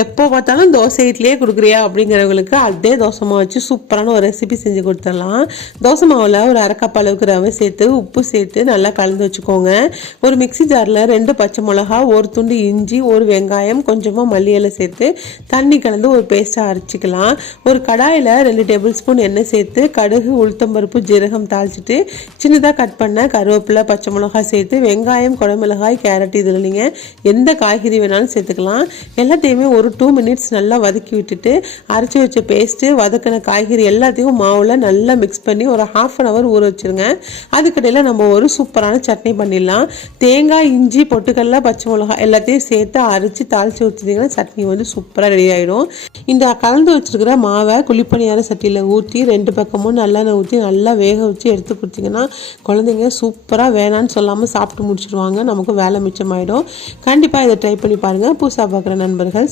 எப்போ பார்த்தாலும் தோசை இட்லியே கொடுக்குறியா அப்படிங்கிறவங்களுக்கு அதே தோசை மாவு வச்சு சூப்பரான ஒரு ரெசிபி செஞ்சு கொடுத்துடலாம். தோசை மாவில் ஒரு அரை கப் அளவுக்கு ரவை சேர்த்து உப்பு சேர்த்து நல்லா கலந்து வச்சுக்கோங்க. ஒரு மிக்சி ஜாரில் 2 பச்சை மிளகா, ஒரு துண்டு இஞ்சி, ஒரு வெங்காயம், கொஞ்சமாக மல்லி இலை சேர்த்து தண்ணி கலந்து ஒரு பேஸ்ட்டாக அரைச்சிக்கலாம். ஒரு கடாயில் 2 டேபிள் ஸ்பூன் எண்ணெய் சேர்த்து கடுகு, உளுத்தம்பருப்பு, ஜீரகம் தாளிச்சிட்டு சின்னதாக கட் பண்ண கருவேப்பிலை, பச்சை மிளகாய் சேர்த்து வெங்காயம், குடமிளகாய், கேரட் இதில் நீங்கள் எந்த காய்கறி வேணாலும் சேர்த்துக்கலாம். எல்லாத்தையுமே ஒரு 2 மினிட்ஸ் நல்லா வதக்கி விட்டுட்டு அரைச்சி வச்ச பேஸ்ட்டு, வதக்கின காய்கறி எல்லாத்தையும் மாவில் நல்லா மிக்ஸ் பண்ணி ஒரு 1/2 hour ஊற வச்சுருங்க. அதுக்கடையில் நம்ம ஒரு சூப்பரான சட்னி பண்ணிடலாம். தேங்காய், இஞ்சி, பொட்டுக்கடலை, பச்சை மிளகாய் எல்லாத்தையும் சேர்த்து அரைச்சி தாளித்து ஊற்றிட்டிங்கன்னா சட்னி வந்து சூப்பராக ரெடி ஆகிடும். இந்த கலந்து வச்சுருக்கிற மாவை குழிப்பணியார சட்டியில் ஊற்றி 2 பக்கமும் நல்லெண்ணெய் ஊற்றி நல்லா வேக வச்சு எடுத்து கொடுத்திங்கன்னா குழந்தைங்க சூப்பராக வேணான்னு சொல்லாமல் சாப்பிட்டு முடிச்சிடுவாங்க. நமக்கு வேலை மிச்சமாயிடும். கண்டிப்பாக இதை ட்ரை பண்ணி பாருங்கள். புதுசாக பார்க்குற நண்பர்கள்